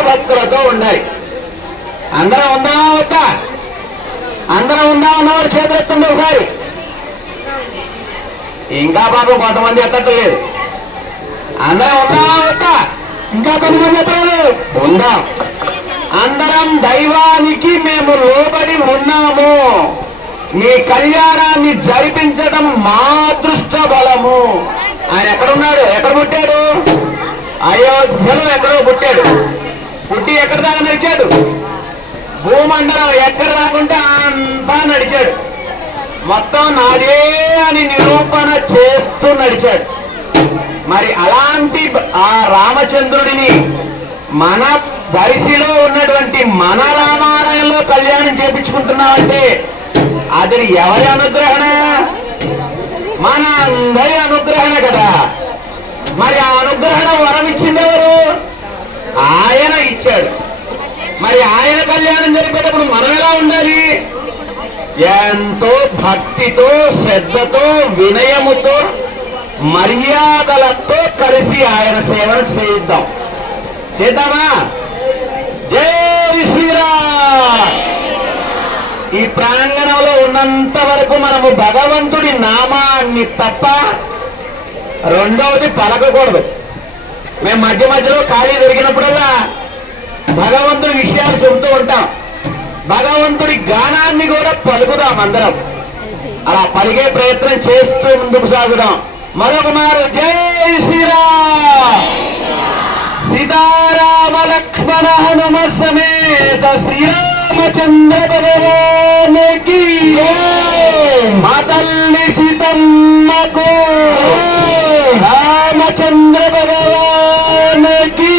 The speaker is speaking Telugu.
భక్తులతో ఉండాలి. అందరం ఉందామా వద్దా? అందరం ఉందా ఉన్నవాడు చేతులు ఎత్తండి ఒకసారి. ఇంకా బాబు కొంతమంది ఎత్తట్లేదు. అందరం ఉందామా వద్దా? ఇంకా కొంతమంది ఎత్తలేదు. ఉందాం. అందరం దైవానికి మేము లోబడి ఉన్నాము. మీ కళ్యాణాన్ని జరిపించడం మా అదృష్ట బలము. ఆయన ఎక్కడున్నాడు? ఎక్కడ పుట్టాడు? అయోధ్యలో ఎక్కడో పుట్టాడు. పుట్టి ఎక్కడ దాకా నడిచాడు? భూమండలం ఎక్కడ రాకుంటే అంతా నడిచాడు. మొత్తం నాదే అని నిరూపణ చేస్తూ నడిచాడు. మరి అలాంటి ఆ రామచంద్రుడిని మన దరిశిలో ఉన్నటువంటి మన రామాలయంలో కళ్యాణం చేపించుకుంటున్నామంటే అది ఎవరి అనుగ్రహణ? మన అందరి అనుగ్రహణ కదా. మరి ఆ అనుగ్రహణ వరం ఇచ్చింది ఎవరు? ఆయన ఇచ్చాడు. మరి ఆయన కళ్యాణం జరిపేటప్పుడు మనం ఎలా ఉండాలి? ఎంతో భక్తితో, శ్రద్ధతో, వినయముతో, మర్యాదలతో కలిసి ఆయన సేవను చేద్దాం. చేద్దామా? జై శ్రీరామ్. ఈ ప్రాంగణంలో ఉన్నంత వరకు మనము భగవంతుడి నామాన్ని తప్ప రెండవది పలకకూడదు. మేము మధ్య మధ్యలో ఖాళీ దొరికినప్పుడల్లా భగవంతుడి విషయాలు చెబుతూ ఉంటాం. భగవంతుడి గానాన్ని కూడా పలుకుదాం. అందరం అలా పలికే ప్రయత్నం చేస్తూ ముందుకు సాగుదాం. మరొక మారు జై శ్రీరామ్. సీతారామ లక్ష్మణ హనుమ సమేత శ్రీరామచంద్ర భగవానికి మా తల్లి సీతమ్మకు రామచంద్ర భగవానికి